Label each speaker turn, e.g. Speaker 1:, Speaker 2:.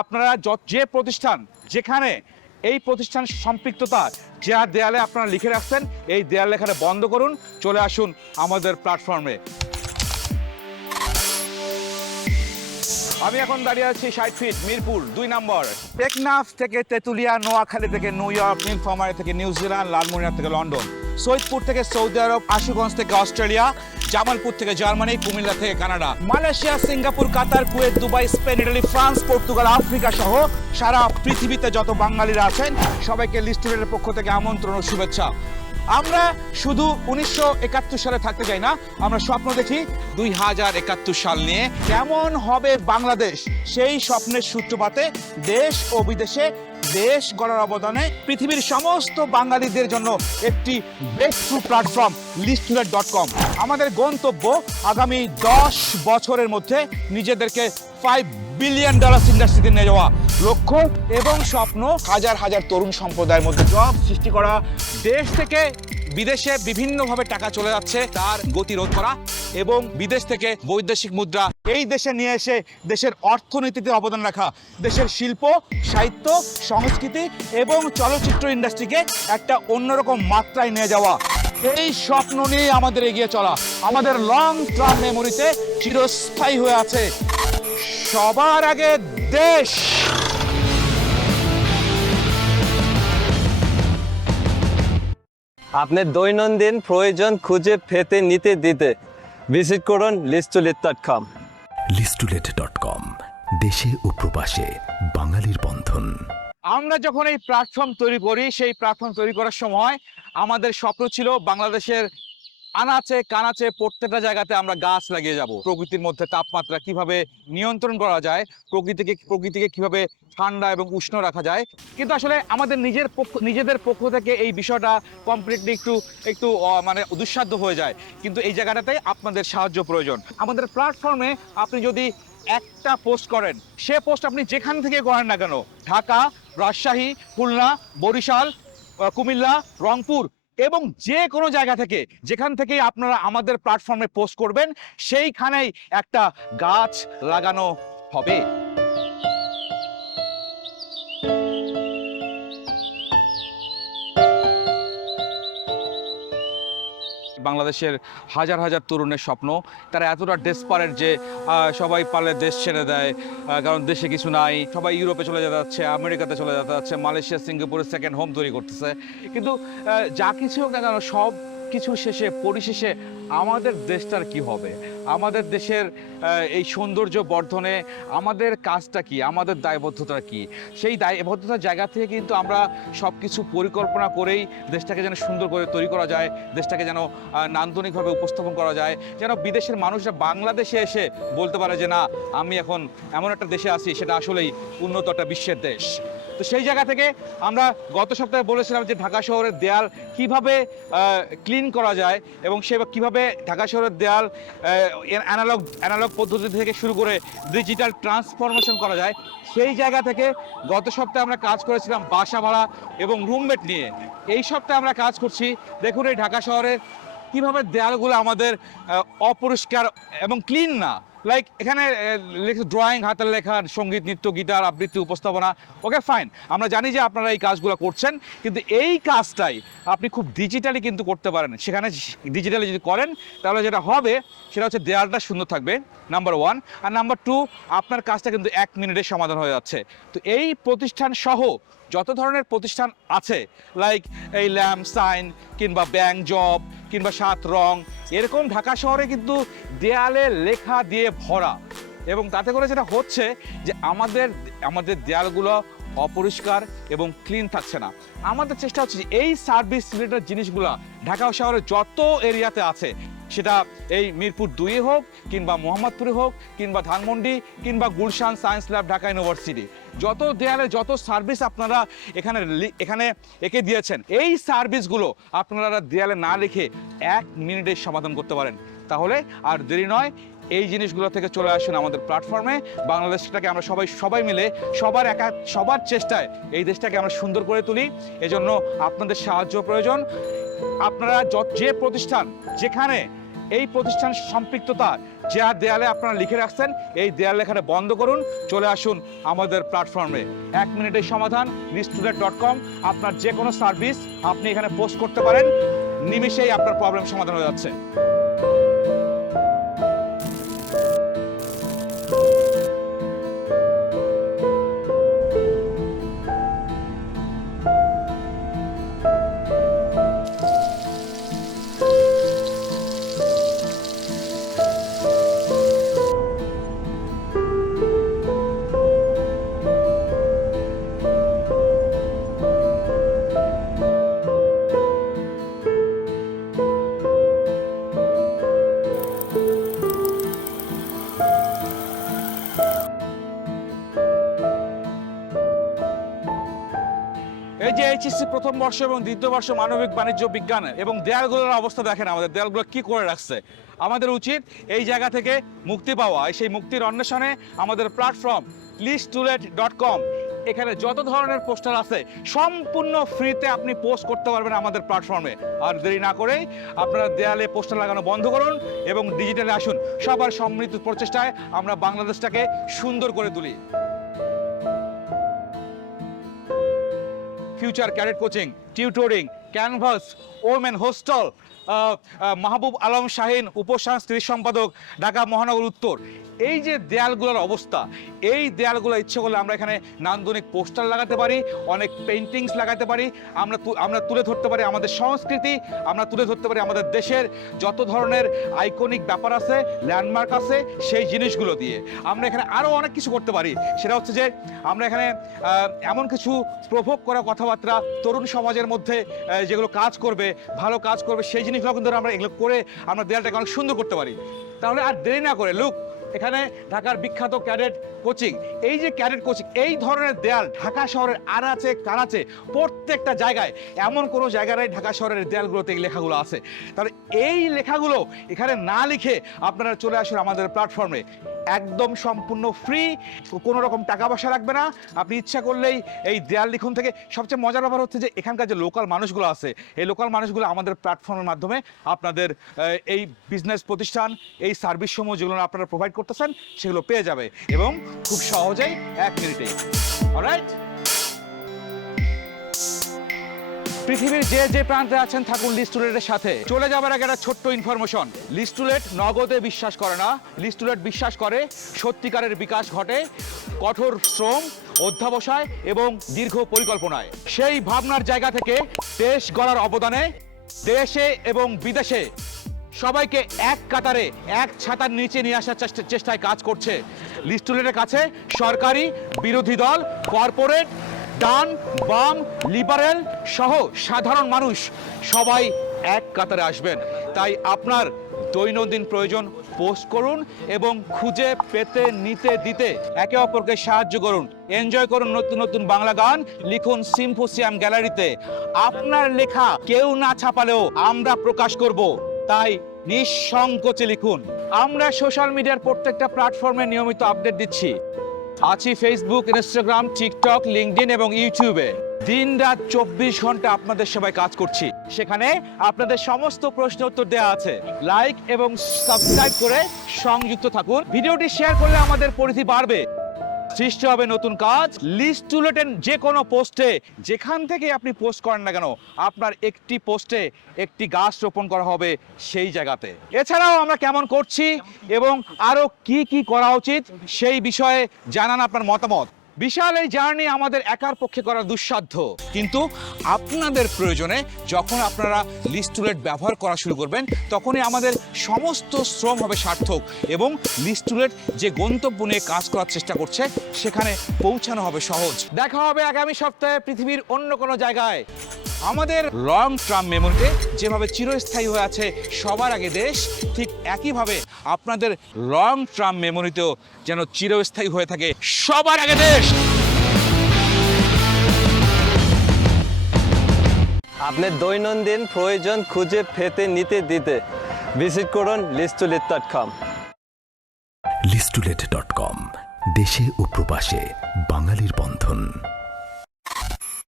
Speaker 1: আপনারা যে প্রতিষ্ঠান, যেখানে এই প্রতিষ্ঠান সম্পৃক্ততা, যা দেয়ালে আপনারা লিখে রাখছেন, এই দেয়াল লেখাটা বন্ধ করুন, চলে আসুন আমাদের প্ল্যাটফর্মে আমি এখন দাঁড়িয়ে আছি ষাট ফিট মিরপুর, দুই নম্বর। টেকনাফ থেকে তেতুলিয়া, নোয়াখালী থেকে নিউ ইয়র্ক নীলফামারী থেকে নিউজিল্যান্ড লালমনিরহাট থেকে লন্ডন, সৈয়দপুর থেকে সৌদি আরব, আশুগঞ্জ থেকে অস্ট্রেলিয়া জামালপুর থেকে জার্মানি, কুমিল্লা থেকে Canada. Malaysia, Singapore, Qatar, Kuwait, Dubai, Spain, Italy, France, Portugal, Africa সহ সারা পৃথিবীতে যত বাঙালিরা আছেন, সবাইকে লিস্টুডেন্টের পক্ষ থেকে আমন্ত্রণ ও শুভেচ্ছা। আমরা শুধু উনিশশো একাত্তর সালে থাকতে চাই না, আমরা স্বপ্ন দেখি দুই হাজার একাত্তর সাল নিয়ে কেমন হবে বাংলাদেশ। সেই স্বপ্নের সূত্রপাতে দেশ ও বিদেশে দেশ গড়ার অবদানে পৃথিবীর সমস্ত বাঙালিদের জন্য একটি থ্রু প্ল্যাটফর্ম লিস্টুলেট ডট কম আমাদের গন্তব্য আগামী দশ বছরের মধ্যে নিজেদেরকে ফাইভ বিলিয়ন ডলার ইন্ডাস্ট্রিতে নিয়ে যাওয়া। লক্ষ্য এবং স্বপ্ন, হাজার হাজার তরুণ সম্প্রদায়ের মধ্যে জব সৃষ্টি করা। দেশ থেকে বিদেশে বিভিন্নভাবে টাকা চলে যাচ্ছে, তার গতি রোধ করা। এবং বিদেশ থেকে বৈদেশিক মুদ্রা এই দেশে নিয়ে এসে দেশের অর্থনীতিতে অবদান রাখা, দেশের শিল্প, সাহিত্য, সংস্কৃতি এবং চলচ্চিত্র ইন্ডাস্ট্রিকে একটা অন্যরকম মাত্রায় নিয়ে যাওয়া। এই স্বপ্ন নিয়ে আমাদের এগিয়ে চলা। আমাদের লং টার্ম মেমোরিতে চিরস্থায়ী হয়ে আছে সবার আগে দেশ।
Speaker 2: আপনার দৈনন্দিন প্রয়োজন খুঁজে ফেতে নিতে, দিতে ভিজিট করুন লিস্টুলিট ডট কম
Speaker 3: লিস্টুলেট ডট কম দেশে ও প্রবাসে বাঙালির বন্ধন।
Speaker 1: আমরা যখন এই প্ল্যাটফর্ম তৈরি করি সেই প্ল্যাটফর্ম তৈরি করার সময় আমাদের স্বপ্ন ছিল বাংলাদেশের আনাচে, কানাচে প্রত্যেকটা জায়গাতে আমরা গাছ লাগিয়ে যাব। প্রকৃতির মধ্যে তাপমাত্রা কীভাবে নিয়ন্ত্রণ করা যায়, প্রকৃতিকে প্রকৃতিকে কীভাবে ঠান্ডা এবং উষ্ণ রাখা যায়। কিন্তু আসলে আমাদের নিজের পক্ষ, নিজেদের পক্ষ থেকে এই বিষয়টা কমপ্লিটলি একটু একটু মানে দুঃসাধ্য হয়ে যায়। কিন্তু এই জায়গাটাতে আপনাদের সাহায্য প্রয়োজন। আমাদের প্ল্যাটফর্মে আপনি যদি একটা পোস্ট করেন, সে পোস্ট আপনি যেখান থেকে করেন না কেন, ঢাকা, রাজশাহী, খুলনা, বরিশাল কুমিল্লা, রংপুর এবং যে কোনো জায়গা থেকে, যেখান থেকে আপনারা আমাদের প্ল্যাটফর্মে পোস্ট করবেন, সেইখানেই একটা গাছ লাগানো হবে। বাংলাদেশের হাজার হাজার তরুণের স্বপ্ন। তারা এতটা ডেসপারেট যে সবাই পারলে দেশ ছেড়ে দেয় কারণ দেশে কিছু নাই। সবাই ইউরোপে চলে যেতে যাচ্ছে, আমেরিকাতে চলে যেতে যাচ্ছে, মালয়েশিয়া, সিঙ্গাপুরে সেকেন্ড হোম তৈরি করতেছে। কিন্তু যা কিছু হোক না কেন, সব কিছু শেষে, পরিশেষে আমাদের দেশটার কি হবে? আমাদের দেশের এই সৌন্দর্য বর্ধনে আমাদের কাজটা কি? আমাদের দায়বদ্ধতা কি? সেই দায়বদ্ধতার জায়গা থেকে কিন্তু আমরা সব কিছু পরিকল্পনা করেই দেশটাকে যেন সুন্দর করে তৈরি করা যায়, দেশটাকে যেন নান্দনিকভাবে উপস্থাপন করা যায়, যেন বিদেশের মানুষরা বাংলাদেশে এসে বলতে পারে যে, না, আমি এখন এমন একটা দেশে আছি, সেটা আসলেই উন্নত একটা বিশ্বের দেশ। তো সেই জায়গা থেকে আমরা গত সপ্তাহে বলেছিলাম যে ঢাকা শহরের দেয়াল কীভাবে ক্লিন করা যায় এবং সে কীভাবে ঢাকা শহরের দেয়াল অ্যানালগ অ্যানালগ পদ্ধতি থেকে শুরু করে ডিজিটাল ট্রান্সফরমেশন করা যায়। সেই জায়গা থেকে গত সপ্তাহে আমরা কাজ করেছিলাম বাসা ভাড়া এবং রুমমেট নিয়ে। এই সপ্তাহে আমরা কাজ করছি, দেখুন এই ঢাকা শহরের কীভাবে দেয়ালগুলো আমাদের অপরিষ্কার এবং ক্লিন না। লাইক এখানে ড্রয়িং হাতের লেখা, সংগীত, নৃত্য, গিটার, আবৃত্তি, উপস্থাপনা ওকে ফাইন আমরা জানি যে আপনারা এই কাজগুলো করছেন, কিন্তু এই কাজটাই আপনি খুব ডিজিটালি কিন্তু করতে পারেন। সেখানে ডিজিটালি যদি করেন, তাহলে যেটা হবে, সেটা হচ্ছে দেয়ালটা সুন্দর থাকবে নাম্বার ওয়ান আর নাম্বার টু আপনার কাজটা কিন্তু এক মিনিটে সমাধান হয়ে যাচ্ছে। তো এই প্রতিষ্ঠান সহ যত ধরনের প্রতিষ্ঠান আছে লাইক এই ল্যাম্প, সাইন কিংবা ব্যাংক জব, কিংবা সাত রং, এরকম ঢাকা শহরে কিন্তু দেয়ালে লেখা দিয়ে ভরা। এবং তাতে করে যেটা হচ্ছে যে আমাদের আমাদের দেয়ালগুলো অপরিষ্কার এবং ক্লিন থাকছে না। আমাদের চেষ্টা হচ্ছে যে এই সার্ভিস রিলেটেড জিনিসগুলো ঢাকা শহরে যত এরিয়াতে আছে, সেটা এই মিরপুর দুইয়ে হোক কিংবা মোহাম্মদপুরে হোক কিংবা ধানমন্ডি কিংবা Gulshan science lab Dhaka university যত দেয়ালে যত সার্ভিস আপনারা এখানে এখানে এঁকে দিয়েছেন, এই সার্ভিসগুলো আপনারা দেয়ালে না লিখে এক মিনিটে সমাধান করতে পারেন। তাহলে আর দেরি নয়, এই জিনিসগুলো থেকে চলে আসুন আমাদের প্ল্যাটফর্মে বাংলাদেশটাকে আমরা সবাই সবাই মিলে, সবার একা, সবার চেষ্টায় এই দেশটাকে আমরা সুন্দর করে তুলি। এজন্য আপনাদের সাহায্য প্রয়োজন। আপনারা যে প্রতিষ্ঠান যেখানে এই প্রতিষ্ঠান সম্পৃক্ততা, যা দেয়ালে আপনারা লিখে রাখছেন, এই দেয়াল লেখাটা বন্ধ করুন, চলে আসুন আমাদের প্ল্যাটফর্মে এক মিনিটের সমাধান নিস্টুডেন্ট ডট কম আপনার যে কোনো সার্ভিস আপনি এখানে পোস্ট করতে পারেন নিমিশেই আপনার প্রবলেম সমাধান হয়ে যাচ্ছে। এইচএসসি প্রথম বর্ষ এবং দ্বিতীয় বর্ষ মানবিক বাণিজ্য বিজ্ঞান এবং দেয়ালগুলোর অবস্থা দেখেন আমাদের। দেয়ালগুলো কি করে রাখছে? আমাদের উচিত এই জায়গা থেকে মুক্তি পাওয়া। সেই মুক্তির অন্বেষণে আমাদের প্ল্যাটফর্ম লিস্টুলেট ডট কম এখানে যত ধরনের পোস্টার আছে, সম্পূর্ণ ফ্রিতে আপনি পোস্ট করতে পারবেন আমাদের প্ল্যাটফর্মে আর দেরি না করেই আপনারা দেয়ালে পোস্টার লাগানো বন্ধ করুন এবং ডিজিটালে আসুন। সবার সমৃদ্ধ প্রচেষ্টায় আমরা বাংলাদেশটাকে সুন্দর করে তুলি। Future cadet coaching tutoring canvas women hostel Mahbub Alam Shahin উপসাংস্কৃতিক সম্পাদক ঢাকা মহানগর উত্তর। এই যে দেয়ালগুলোর অবস্থা, এই দেয়ালগুলো ইচ্ছে করলে আমরা এখানে নান্দনিক পোস্টার লাগাতে পারি, অনেক পেন্টিংস লাগাতে পারি, আমরা আমরা তুলে ধরতে পারি আমাদের সংস্কৃতি, আমরা তুলে ধরতে পারি আমাদের দেশের যত ধরনের আইকনিক ব্যাপার আছে ল্যান্ডমার্ক আছে, সেই জিনিসগুলো দিয়ে। আমরা এখানে আরও অনেক কিছু করতে পারি। সেটা হচ্ছে যে, আমরা এখানে এমন কিছু প্রভোগ করা কথাবার্তা তরুণ সমাজের মধ্যে যেগুলো কাজ করবে, ভালো কাজ করবে, সেই জিনিসগুলো কিন্তু আমরা এগুলো করে আমরা দেয়ালটাকে অনেক সুন্দর করতে পারি। তাহলে আর দেরি না করে, লুক। এখানে ঢাকার বিখ্যাত ক্যাডেট কোচিং। এই যে ক্যাডেট কোচিং, এই ধরনের দেয়াল ঢাকা শহরের আনাচে কানাচে প্রত্যেকটা জায়গায়। এমন কোনো জায়গা নেই ঢাকা শহরের দেয়ালগুলোতে এই লেখাগুলো আছে। তাহলে এই লেখাগুলো এখানে না লিখে আপনারা চলে আসুন আমাদের প্ল্যাটফর্মে একদম সম্পূর্ণ ফ্রি কোনো রকম টাকা পয়সা লাগবে না। আপনি ইচ্ছা করলেই এই দেয়াল লিখন থেকে। সবচেয়ে মজার ব্যাপার হচ্ছে যে এখানকার যে লোকাল মানুষগুলো আছে, এই লোকাল মানুষগুলো আমাদের প্ল্যাটফর্মের মাধ্যমে আপনাদের এই বিজনেস প্রতিষ্ঠান, এই সার্ভিস সমূহ যেগুলো আপনারা প্রোভাইড করতেছেন, সেগুলো পেয়ে যাবে এবং খুব সহজেই এক মিনিটেই অলরাইট পৃথিবীর যে যে প্রান্তে আছেন, থাকুন লিস্টুলেটের সাথে। চলে যাবার আগে একটা ছোট্ট ইনফরমেশন লিস্টুলেট নগদে বিশ্বাস করে না। লিস্টুলেট বিশ্বাস করে সত্যিকারের বিকাশ ঘটে কঠোর শ্রম, অধ্যাবসায় এবং দীর্ঘ পরিকল্পনায়। সেই ভাবনার জায়গা থেকে দেশ গড়ার অবদানে দেশে এবং বিদেশে সবাইকে এক কাতারে, এক ছাতার নিচে নিয়ে আসার চেষ্টা- চেষ্টায় কাজ করছে। লিস্টুলেটের কাছে সরকারি, বিরোধী দল, কর্পোরেট, ডান, বাম, লিবারেল সহ সাধারণ মানুষ সবাই এক কাতারে আসবেন। তাই আপনার দৈনন্দিন প্রয়োজন পোস্ট করুন এবং খুঁজে পেতে, নিতে, দিতে একে অপরকে সাহায্য করুন। এনজয় করুন নতুন নতুন বাংলা গান, লিখুন সিম্পোসিয়াম গ্যালারিতে। আপনার লেখা কেউ না ছাপালেও আমরা প্রকাশ করব। তাই নিঃসংকোচে লিখুন, আমরা সোশ্যাল মিডিয়ার প্রত্যেকটা প্ল্যাটফর্মে নিয়মিত আপডেট দিচ্ছি। আছি ফেসবুক ইনস্টাগ্রাম টিকটক লিঙ্কডিন এবং ইউটিউবে দিন রাত চব্বিশ ঘণ্টা আপনাদের সবাই কাজ করছি। সেখানে আপনাদের সমস্ত প্রশ্ন উত্তর দেওয়া আছে। লাইক এবং সাবস্ক্রাইব করে সংযুক্ত থাকুন। ভিডিওটি শেয়ার করলে আমাদের পরিধি বাড়বে। সৃষ্টি হবে নতুন কাজ। লিস্ট টুলেটেন যে কোনো পোস্টে যেখান থেকে আপনি পোস্ট করেন না কেন, আপনার একটি পোস্টে একটি গাছ রোপণ করা হবে সেই জায়গাতে। এছাড়াও আমরা কেমন করছি এবং আরও কি কি করা উচিত সেই বিষয়ে জানান আপনার মতামত। বিশাল এই জার্নি আমাদের একার পক্ষে করা দুঃসাধ্য। কিন্তু আপনাদের প্রয়োজনে যখন আপনারা লিস্টুলেট ব্যবহার করা শুরু করবেন, তখনই আমাদের সমস্ত শ্রম হবে সার্থক এবং লিস্টুলেট যে গন্তব্য নিয়ে কাজ করার চেষ্টা করছে, সেখানে পৌঁছানো হবে সহজ। দেখা হবে আগামী সপ্তাহে পৃথিবীর অন্য কোনো জায়গায়। আমাদের লং টার্ম মেমোরিতে যেভাবে চিরস্থায়ী হয়ে আছে সবার আগে দেশ ঠিক একইভাবে আপনাদের লং টার্ম মেমোরিতেও যেন চিরস্থায়ী হয়ে থাকে সবার আগে দেশ।
Speaker 2: আপনার দৈনন্দিন প্রয়োজন খুঁজে পেতে নিতে দিতে। ভিজিট করুন লিস্টুলিট ডট কম
Speaker 3: লিস্টুলেট ডট কম দেশে ও প্রবাসে বাঙালির বন্ধন।